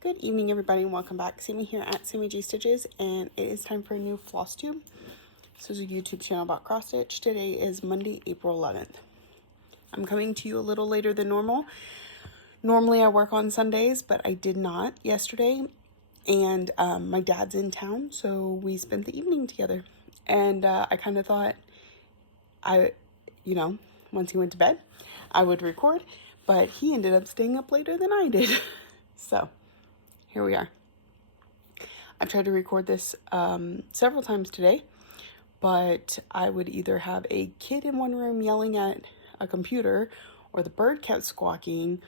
Good evening, everybody, and welcome back. Sammy here at Sammy G Stitches, and it is time for a new Flosstube. This is a YouTube channel about cross stitch. Today is Monday, April 11th. I'm coming to you a little later than normal. Normally I work on Sundays, but I did not yesterday, and my dad's in town, so we spent the evening together. And I kind of thought once he went to bed, I would record, but he ended up staying up later than I did. So here we are. I've tried to record this several times today, but I would either have a kid in one room yelling at a computer, or the bird kept squawking,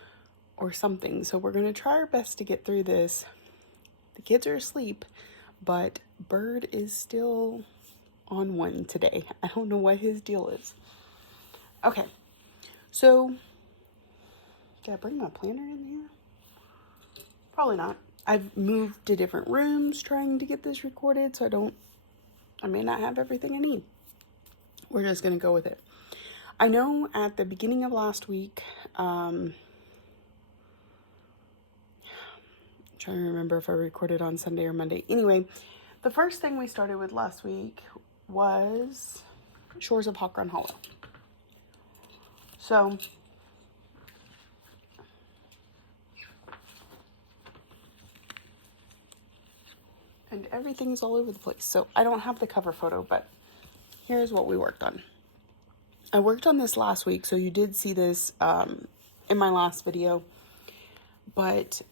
or something. So we're going to try our best to get through this. The kids are asleep, but Bird is still on one today. I don't know what his deal is. Okay, so did I bring my planner in here? Probably not. I've moved to different rooms trying to get this recorded, so I may not have everything I need. We're just going to go with it. I know at the beginning of last week, I'm trying to remember if I recorded on Sunday or Monday. Anyway, the first thing we started with last week was Shores of Hawk Run Hollow. So and everything's all over the place. So I don't have the cover photo, but here's what we worked on. I worked on this last week, so you did see this in my last video, but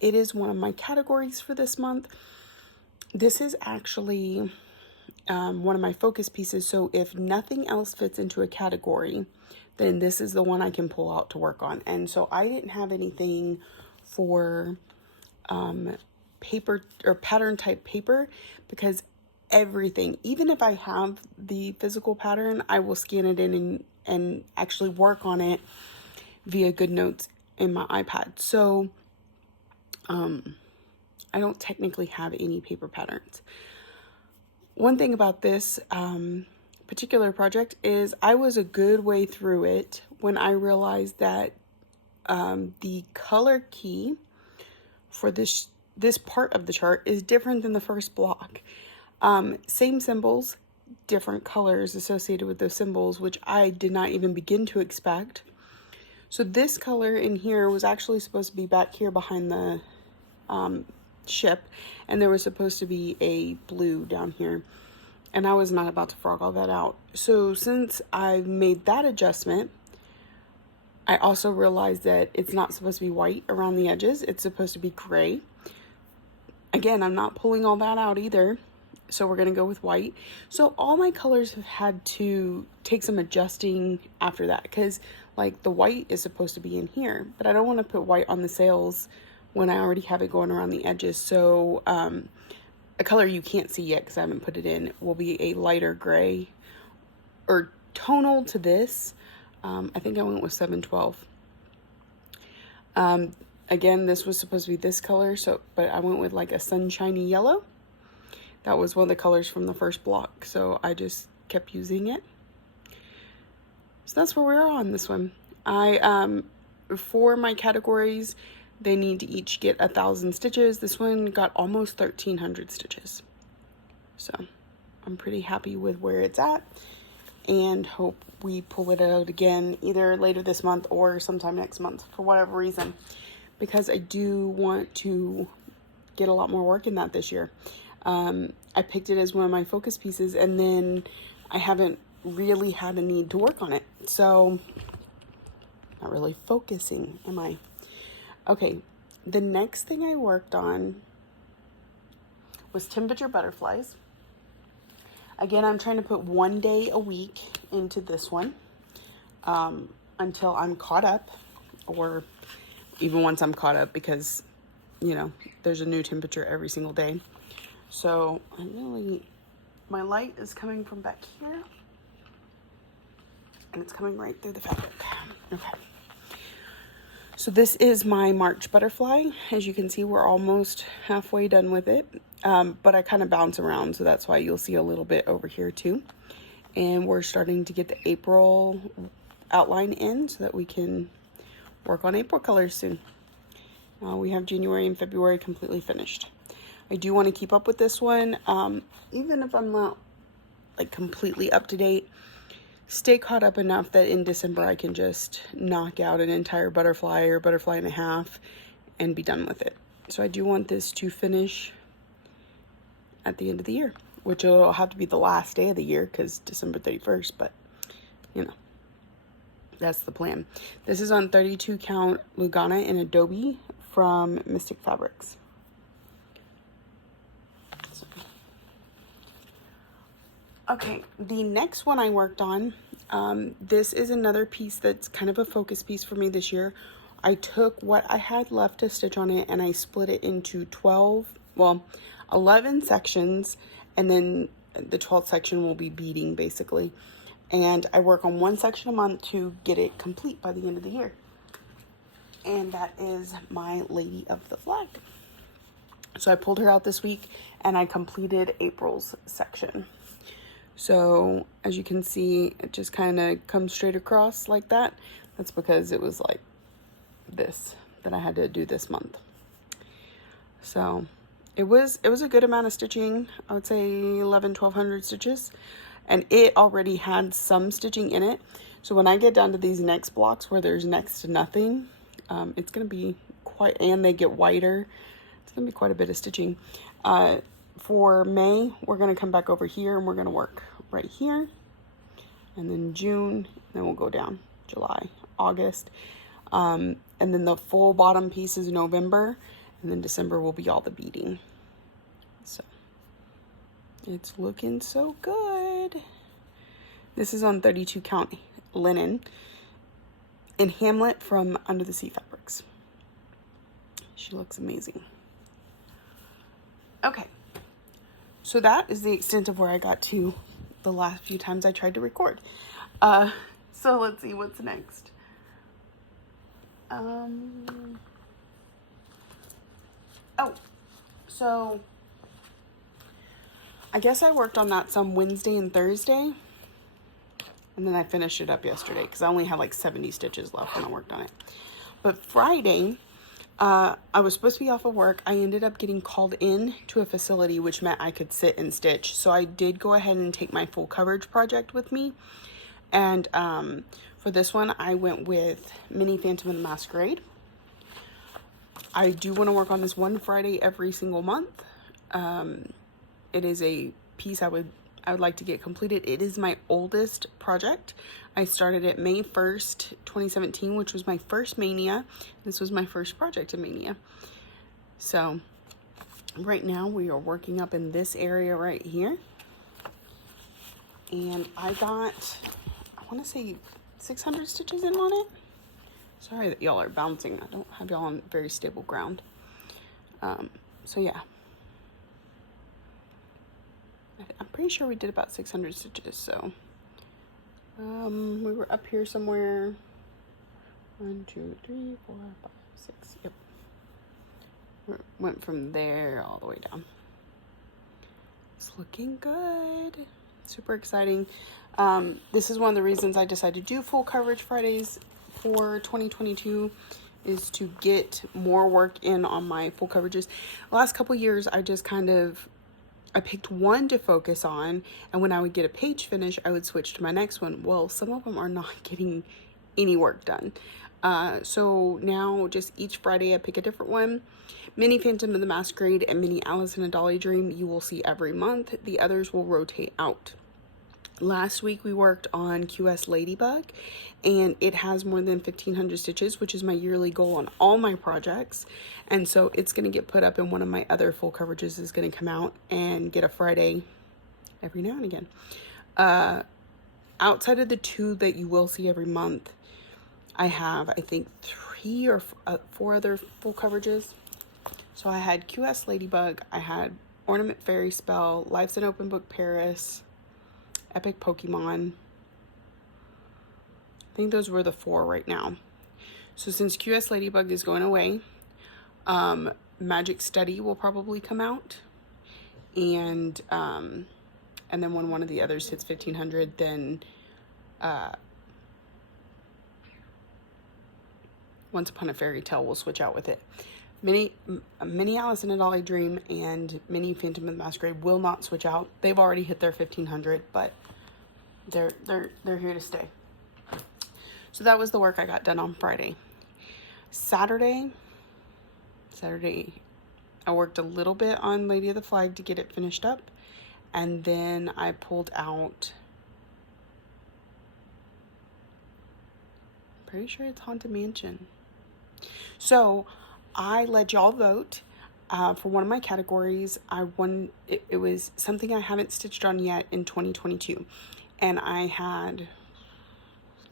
it is one of my categories for this month. This is actually one of my focus pieces, so if nothing else fits into a category, then this is the one I can pull out to work on. And so I didn't have anything for paper or pattern type paper, because everything, even if I have the physical pattern, I will scan it in and actually work on it via GoodNotes in my iPad. So I don't technically have any paper patterns. One thing about this particular project is I was a good way through it when I realized that the color key for this part of the chart is different than the first block. Same symbols, different colors associated with those symbols, which I did not even begin to expect. So this color in here was actually supposed to be back here behind the ship, and there was supposed to be a blue down here, and I was not about to frog all that out. So since I've made that adjustment, I also realized that it's not supposed to be white around the edges. It's supposed to be gray. Again, I'm not pulling all that out either, so we're going to go with white. So all my colors have had to take some adjusting after that, because like the white is supposed to be in here, but I don't want to put white on the sails when I already have it going around the edges. So a color you can't see yet because I haven't put it in will be a lighter gray, or tonal to this. I think I went with 712. Again, this was supposed to be this color, but I went with like a sunshiny yellow. That was one of the colors from the first block, so I just kept using it. So that's where we're on this one. For my categories, they need to each get 1,000 stitches. This one got almost 1,300 stitches. So I'm pretty happy with where it's at, and hope we pull it out again either later this month or sometime next month for whatever reason, because I do want to get a lot more work in that this year. I picked it as one of my focus pieces, and then I haven't really had a need to work on it. So not really focusing, am I? Okay, the next thing I worked on was temperature butterflies. Again, I'm trying to put one day a week into this one until I'm caught up, or even once I'm caught up, because, you know, there's a new temperature every single day. So my light is coming from back here, and it's coming right through the fabric. Okay. So this is my March butterfly. As you can see, we're almost halfway done with it, but I kind of bounce around, so that's why you'll see a little bit over here too. And we're starting to get the April outline in so that we can work on April colors soon. We have January and February completely finished. I do want to keep up with this one, even if I'm not like completely up to date. Stay caught up enough that in December I can just knock out an entire butterfly or butterfly and a half and be done with it. So I do want this to finish at the end of the year, which will have to be the last day of the year because December 31st, but you know, that's the plan. This is on 32 count Lugana in Adobe from Mystic Fabrics. Okay, the next one I worked on, this is another piece that's kind of a focus piece for me this year. I took what I had left to stitch on it and I split it into 11 sections, and then the 12th section will be beading basically. And I work on one section a month to get it complete by the end of the year. And that is my Lady of the Flag. So I pulled her out this week and I completed April's section. So as you can see, it just kind of comes straight across like that. That's because it was like this that I had to do this month. So it was a good amount of stitching. I would say 1,100-1,200 stitches, and it already had some stitching in it. So when I get down to these next blocks where there's next to nothing, it's going to be quite, and they get wider, it's going to be quite a bit of stitching. For May, we're going to come back over here and we're going to work right here. And then June, then we'll go down. July, August. And then the full bottom piece is November. And then December will be all the beading. So, it's looking so good. This is on 32 count linen in Hamlet from Under the Sea Fabrics. She looks amazing. Okay. So that is the extent of where I got to the last few times I tried to record. So let's see what's next. So I guess I worked on that some Wednesday and Thursday. And then I finished it up yesterday because I only had like 70 stitches left when I worked on it. But Friday, I was supposed to be off of work. I ended up getting called in to a facility, which meant I could sit and stitch. So I did go ahead and take my full coverage project with me. And for this one, I went with Mini Phantom of the Masquerade. I do want to work on this one Friday every single month. It is a piece I would like to get completed. It is my oldest project. I started it May 1st, 2017, which was my first Mania. This was my first project in Mania. So right now we are working up in this area right here. And I got, I want to say 600 stitches in on it. Sorry that y'all are bouncing. I don't have y'all on very stable ground. So yeah. I'm pretty sure we did about 600 stitches, so we were up here somewhere. 1, 2, 3, 4, 5, 6. Yep. Went from there all the way down. It's looking good. Super exciting. This is one of the reasons I decided to do full coverage Fridays for 2022, is to get more work in on my full coverages. The last couple years, I just kind of, I picked one to focus on, and when I would get a page finish, I would switch to my next one. Well, some of them are not getting any work done. So now just each Friday I pick a different one. Mini Phantom of the Masquerade and Mini Alice in a Dolly Dream you will see every month. The others will rotate out. Last week we worked on QS Ladybug, and it has more than 1,500 stitches, which is my yearly goal on all my projects. And so it's going to get put up in one of my other full coverages is going to come out and get a Friday every now and again. Outside of the 2 that you will see every month, I have, I think, 3 or 4 other full coverages. So I had QS Ladybug, I had Ornament Fairy Spell, Life's an Open Book Paris, Epic Pokemon. I think those were the 4 right now. So since QS Ladybug is going away, Magic Study will probably come out. And then when one of the others hits 1,500, then Once Upon a Fairy Tale will switch out with it. Mini Alice in a Dolly Dream and Mini Phantom of the Masquerade will not switch out. They've already hit their 1500, but they're here to stay. So that was the work I got done on Friday. Saturday, I worked a little bit on Lady of the Flag to get it finished up, and then I pulled out, pretty sure it's Haunted Mansion. So I let y'all vote for one of my categories. It was something I haven't stitched on yet in 2022, and I had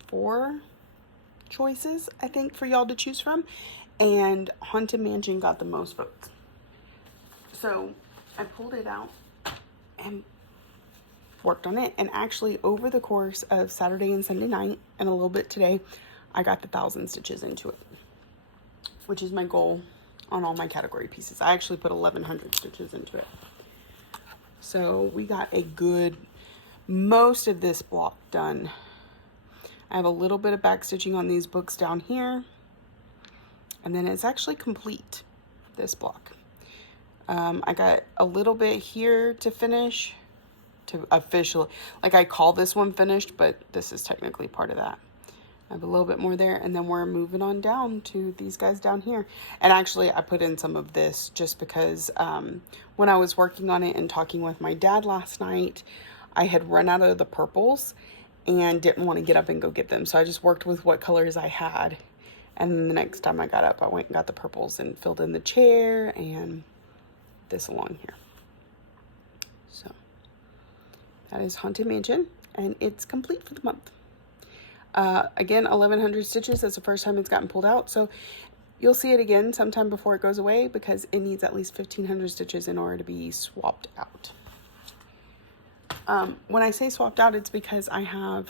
4 choices, I think, for y'all to choose from, and Haunted Mansion got the most votes. So I pulled it out and worked on it, and actually over the course of Saturday and Sunday night and a little bit today, I got the 1,000 stitches into it, which is my goal on all my category pieces. I actually put 1,100 stitches into it. So we got a good, most of this block done. I have a little bit of back stitching on these books down here, and then it's actually complete, this block. I got a little bit here to finish, to officially, like I call this one finished, but this is technically part of that. I have a little bit more there, and then we're moving on down to these guys down here. And actually, I put in some of this just because when I was working on it and talking with my dad last night, I had run out of the purples and didn't want to get up and go get them. So I just worked with what colors I had. And then the next time I got up, I went and got the purples and filled in the chair and this along here. So that is Haunted Mansion, and it's complete for the month. Again, 1,100 stitches. That's the first time it's gotten pulled out. So you'll see it again sometime before it goes away, because it needs at least 1,500 stitches in order to be swapped out. When I say swapped out, it's because I have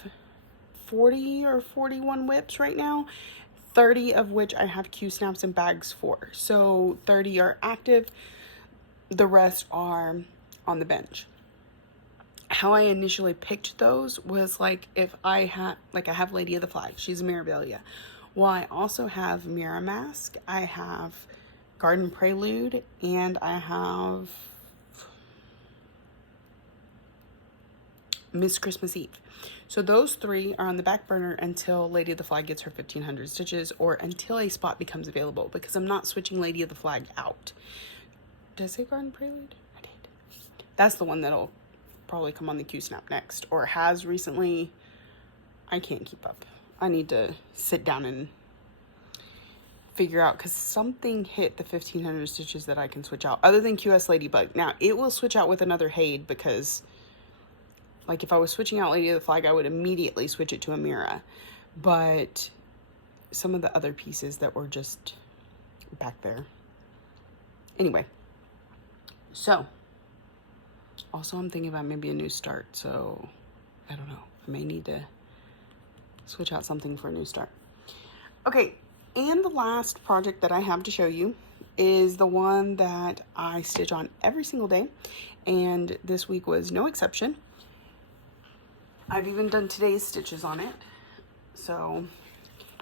40 or 41 whips right now, 30 of which I have Q-snaps and bags for. So 30 are active, the rest are on the bench. How I initially picked those was like, if I had, like I have Lady of the Flag, she's a Mirabilia. Well, I also have Mirror Mask, I have Garden Prelude, and I have Miss Christmas Eve. So those 3 are on the back burner until Lady of the Flag gets her 1,500 stitches, or until a spot becomes available, because I'm not switching Lady of the Flag out. Did I say Garden Prelude? I did. That's the one that'll probably come on the Q-snap next, or has recently. I can't keep up. I need to sit down and figure out, because something hit the 1,500 stitches that I can switch out, other than QS Ladybug. Now, it will switch out with another Haid, because like if I was switching out Lady of the Flag, I would immediately switch it to Amira. But some of the other pieces that were just back there. Anyway, so also I'm thinking about maybe a new start, so I don't know. I may need to switch out something for a new start. Okay, and the last project that I have to show you is the one that I stitch on every single day, and this week was no exception. I've even done today's stitches on it, so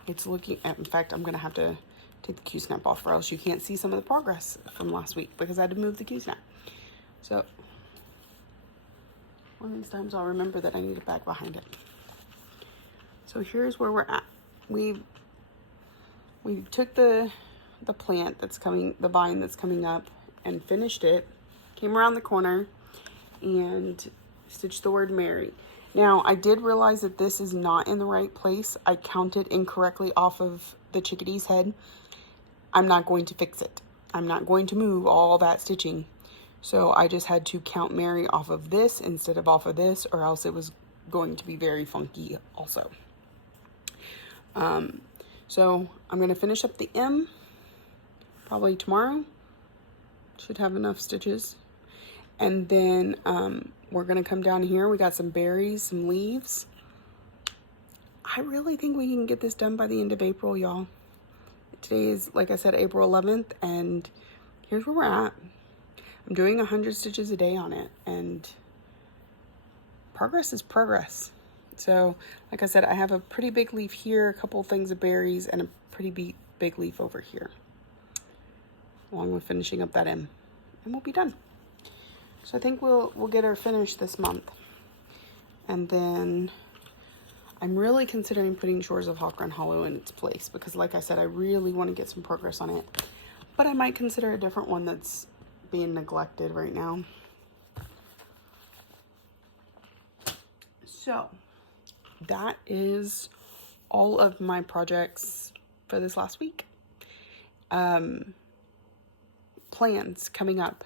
it's looking at, in fact, I'm gonna have to take the Q-snap off, or else you can't see some of the progress from last week, because I had to move the Q-snap. So one of these times I'll remember that I need a bag behind it. So here's where we're at. We took the plant that's coming, the vine that's coming up, and finished it, came around the corner and stitched the word Mary. Now, I did realize that this is not in the right place. I counted incorrectly off of the chickadee's head. I'm not going to fix it. I'm not going to move all that stitching. So I just had to count Mary off of this instead of off of this, or else it was going to be very funky also. So I'm going to finish up the M probably tomorrow. Should have enough stitches. And then we're going to come down here. We got some berries, some leaves. I really think we can get this done by the end of April, y'all. Today is, like I said, April 11th, and here's where we're at. I'm doing 100 stitches a day on it, and progress is progress. So, like I said, I have a pretty big leaf here, a couple things of berries, and a pretty big leaf over here. along with finishing up that M, and we'll be done. So I think we'll get her finished this month. And then I'm really considering putting Shores of Hawkrun Hollow in its place because, like I said, I really want to get some progress on it. But I might consider a different one that's being neglected right now. So that is all of my projects for this last week. Plans coming up.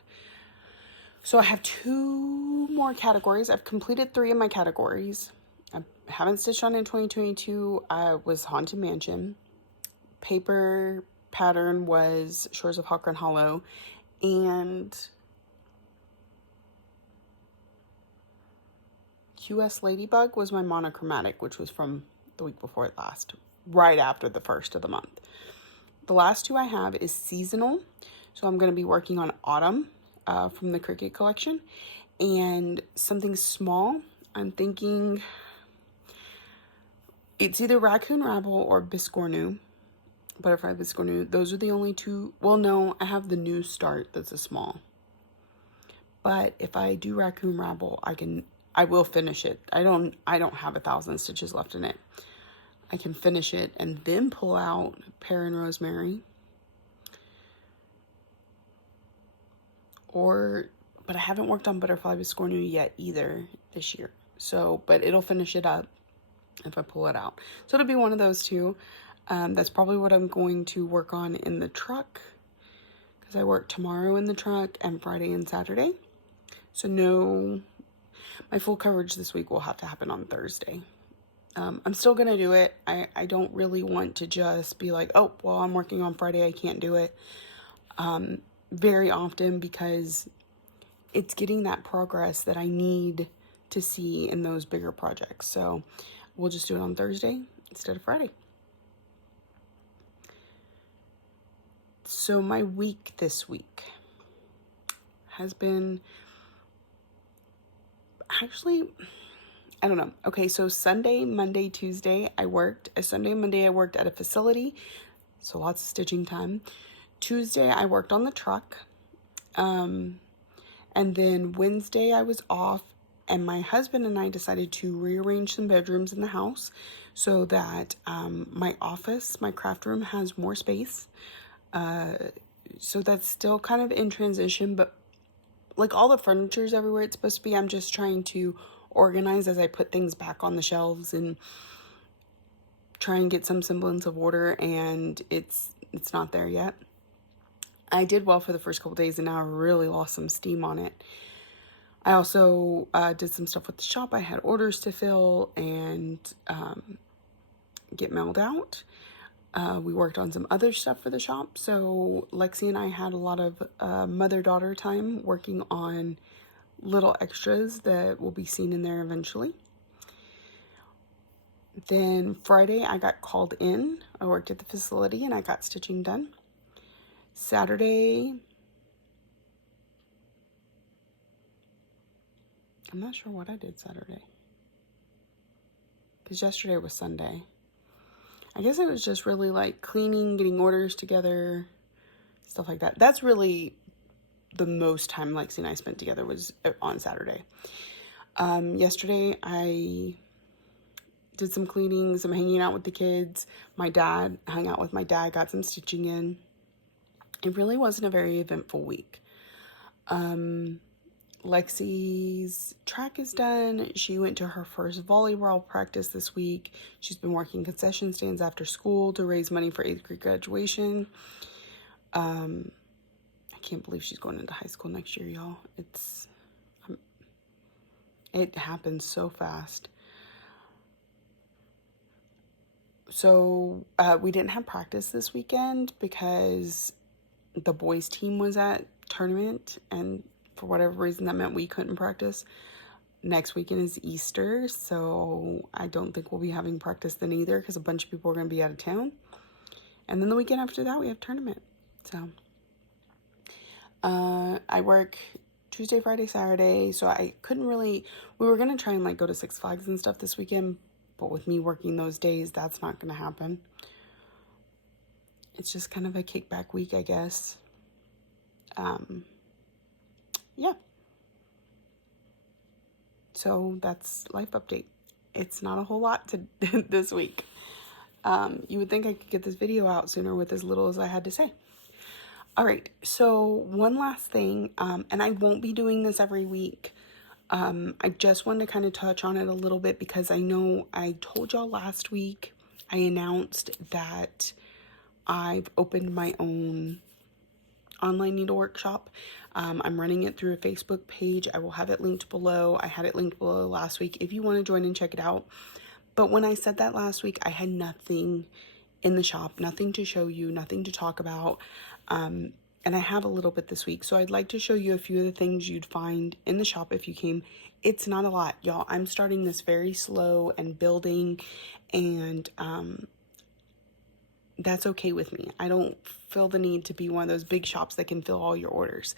So I have 2 more categories. I've completed 3 of my categories. I haven't stitched on in 2022. I was Haunted Mansion. Paper pattern was Shores of Hawkrun Hollow. And QS Ladybug was my monochromatic, which was from the week before it last, right after the first of the month. The last 2 I have is seasonal. So I'm going to be working on Autumn from the Cricut collection. And something small, I'm thinking it's either Raccoon Rabble or Biscornu. Butterfly Biscornu. Those are the only 2. Well, no, I have the New Start that's a small. But if I do Raccoon Rabble, I will finish it. I don't have 1,000 stitches left in it. I can finish it and then pull out Pear and Rosemary. But I haven't worked on Butterfly Biscornu yet either this year. So, but it'll finish it up if I pull it out. So it'll be one of those 2. That's probably what I'm going to work on in the truck, because I work tomorrow in the truck and Friday and Saturday. So no, my full coverage this week will have to happen on Thursday. I'm still going to do it. I don't really want to just be like, oh, well, I'm working on Friday, I can't do it. Very often, because it's getting that progress that I need to see in those bigger projects. So we'll just do it on Thursday instead of Friday. So my week this week has been actually, I don't know. Okay, so Sunday, Monday, Tuesday, I worked. Sunday and Monday, I worked at a facility. So lots of stitching time. Tuesday, I worked on the truck. And then Wednesday, I was off. And my husband and I decided to rearrange some bedrooms in the house so that my office, my craft room, has more space. So that's still kind of in transition, but like all the furniture is everywhere it's supposed to be. I'm just trying to organize as I put things back on the shelves and try and get some semblance of order, and it's not there yet. I did well for the first couple days, and now I really lost some steam on it. I also did some stuff with the shop. I had orders to fill and get mailed out. We worked on some other stuff for the shop. So Lexi and I had a lot of mother-daughter time working on little extras that will be seen in there eventually. Then Friday, I got called in. I worked at the facility and I got stitching done. Saturday, I'm not sure what I did Saturday, because yesterday was Sunday. I guess it was just really like cleaning, getting orders together, stuff like that. That's really the most time Lexi and I spent together, was on Saturday. Yesterday, I did some cleaning, some hanging out with the kids. My dad, hung out with my dad, got some stitching in. It really wasn't a very eventful week. Lexi's track is done. She went to her first volleyball practice this week. She's been working concession stands after school to raise money for 8th grade graduation. I can't believe she's going into high school next year, y'all. It happens so fast. So we didn't have practice this weekend because the boys team was at tournament, and for whatever reason that meant we couldn't practice. Next weekend is Easter, so I don't think we'll be having practice then either, because a bunch of people are going to be out of town. And then the weekend after that we have tournament. So I work Tuesday, Friday, Saturday, so I couldn't really, we were going to try and like go to Six Flags and stuff this weekend, but with me working those days, that's not going to happen. It's just kind of a kickback week, I guess. Yeah. So that's life update. It's not a whole lot to this week. You would think I could get this video out sooner with as little as I had to say. All right, so one last thing, and I won't be doing this every week. I just wanted to kind of touch on it a little bit because I know I told y'all last week, I announced that I've opened my own online needle workshop. I'm running it through a Facebook page. I will have it linked below. I had it linked below last week if you want to join and check it out. But when I said that last week, I had nothing in the shop, nothing to show you, nothing to talk about. And I have a little bit this week. So I'd like to show you a few of the things you'd find in the shop if you came. It's not a lot, y'all. I'm starting this very slow and building, and that's okay with me. I don't feel the need to be one of those big shops that can fill all your orders.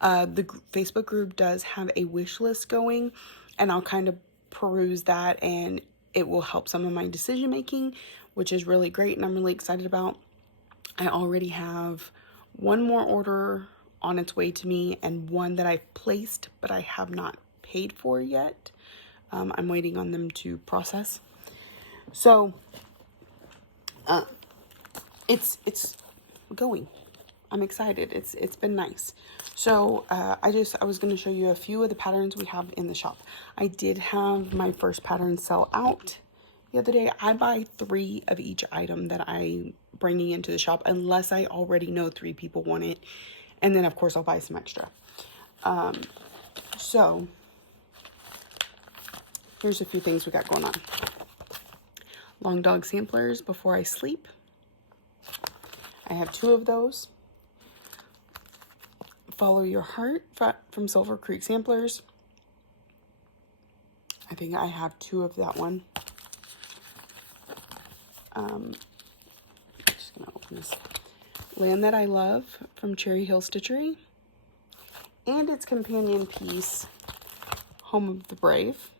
The Facebook group does have a wish list going, and I'll kind of peruse that, and it will help some of my decision making, which is really great and I'm really excited about. I already have one more order on its way to me and one that I've placed, but I have not paid for yet. I'm waiting on them to process. So, it's going. I'm excited. It's been nice. So I was going to show you a few of the patterns we have in the shop. I did have my first pattern sell out the other day. I buy 3 of each item that I'm bringing into the shop unless I already know 3 people want it, and then of course I'll buy some extra. So here's a few things we got going on. Long dog samplers before I sleep. I have 2 of those. Follow Your Heart from Silver Creek Samplers. I think I have 2 of that one. Just gonna open this. Land That I Love from Cherry Hill Stitchery. And its companion piece, Home of the Brave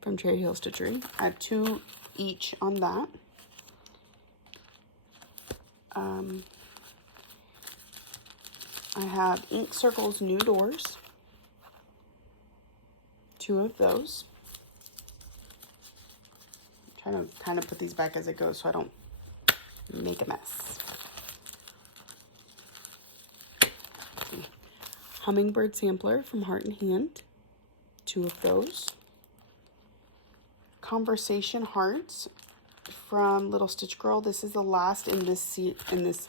from Cherry Hill Stitchery. I have 2 each on that. I have Ink Circles New Doors. 2 of those. I'm trying to kind of put these back as it goes so I don't make a mess. Hummingbird Sampler from Heart and Hand. 2 of those. Conversation Hearts from Little Stitch Girl. This is the last in this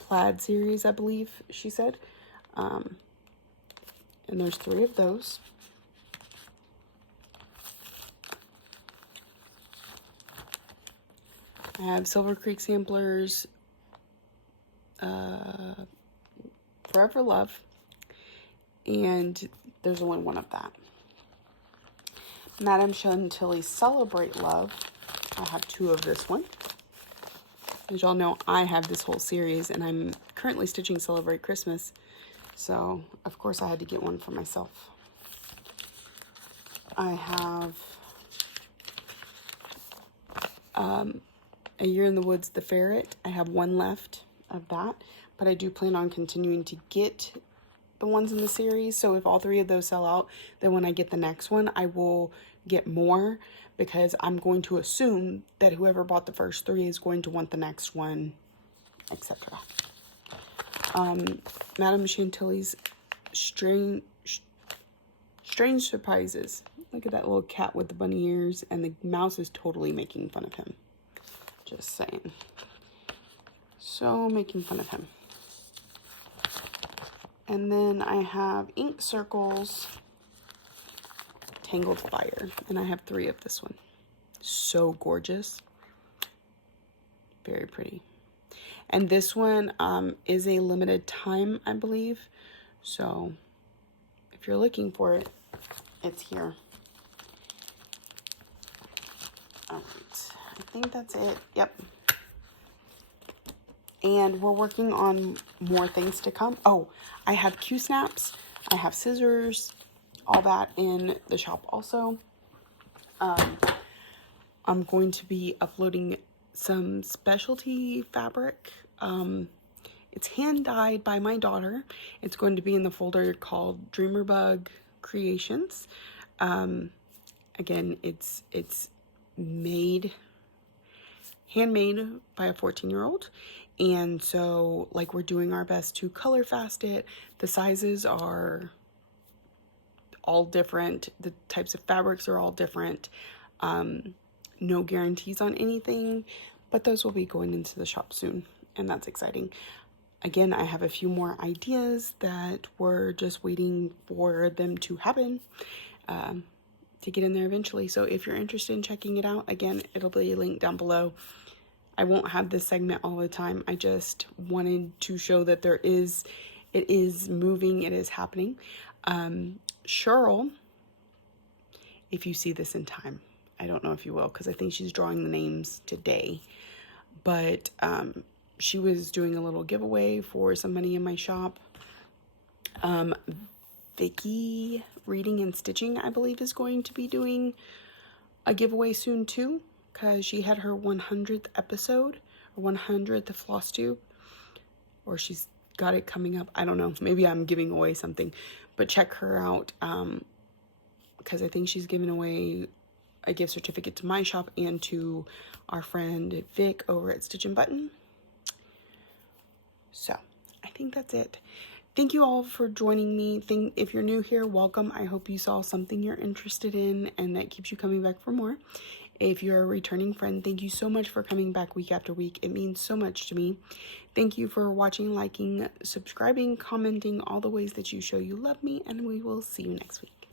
plaid series, I believe she said. And there's 3 of those. I have Silver Creek Samplers, Forever Love, and there's only 1 of that. Madame Chantilly's Celebrate Love. I have 2 of this one. As y'all know, I have this whole series, and I'm currently stitching Celebrate Christmas, so of course I had to get one for myself. I have A Year in the Woods, The Ferret. I have 1 left of that, but I do plan on continuing to get the ones in the series. So if all 3 of those sell out, then when I get the next one, I will get more, because I'm going to assume that whoever bought the first 3 is going to want the next one, etc. Madame Chantilly's Strange Surprises. Look at that little cat with the bunny ears, and the mouse is totally making fun of him. Just saying. So making fun of him. And then I have Ink Circles Tangled Fire, and I have 3 of this one. So gorgeous. Very pretty. And this one is a limited time, I believe. So if you're looking for it, it's here. All right. I think that's it. Yep. And we're working on more things to come. Oh, I have Q-snaps. I have scissors. All that in the shop also. I'm going to be uploading some specialty fabric. It's hand dyed by my daughter. It's going to be in the folder called Dreamer Bug Creations. Again, it's handmade by a 14-year-old. And so, like, we're doing our best to color fast it. The sizes are all different. The types of fabrics are all different. No guarantees on anything, but those will be going into the shop soon, and that's exciting. Again, I have a few more ideas that we're just waiting for them to happen, to get in there eventually. So if you're interested in checking it out, again, it'll be linked down below. I won't have this segment all the time. I just wanted to show that it is moving, it is happening. Cheryl, if you see this in time, I don't know if you will, because I think she's drawing the names today, but she was doing a little giveaway for some money in my shop. Vicky Reading and Stitching, I believe, is going to be doing a giveaway soon too, because she had her 100th episode, or 100th of Flosstube, or she's got it coming up. I don't know, maybe I'm giving away something, but check her out, because I think she's giving away a gift certificate to my shop and to our friend Vic over at Stitch and Button. So I think that's it. Thank you all for joining me. If you're new here, welcome. I hope you saw something you're interested in and that keeps you coming back for more. If you're a returning friend, thank you so much for coming back week after week. It means so much to me. Thank you for watching, liking, subscribing, commenting, all the ways that you show you love me, and we will see you next week.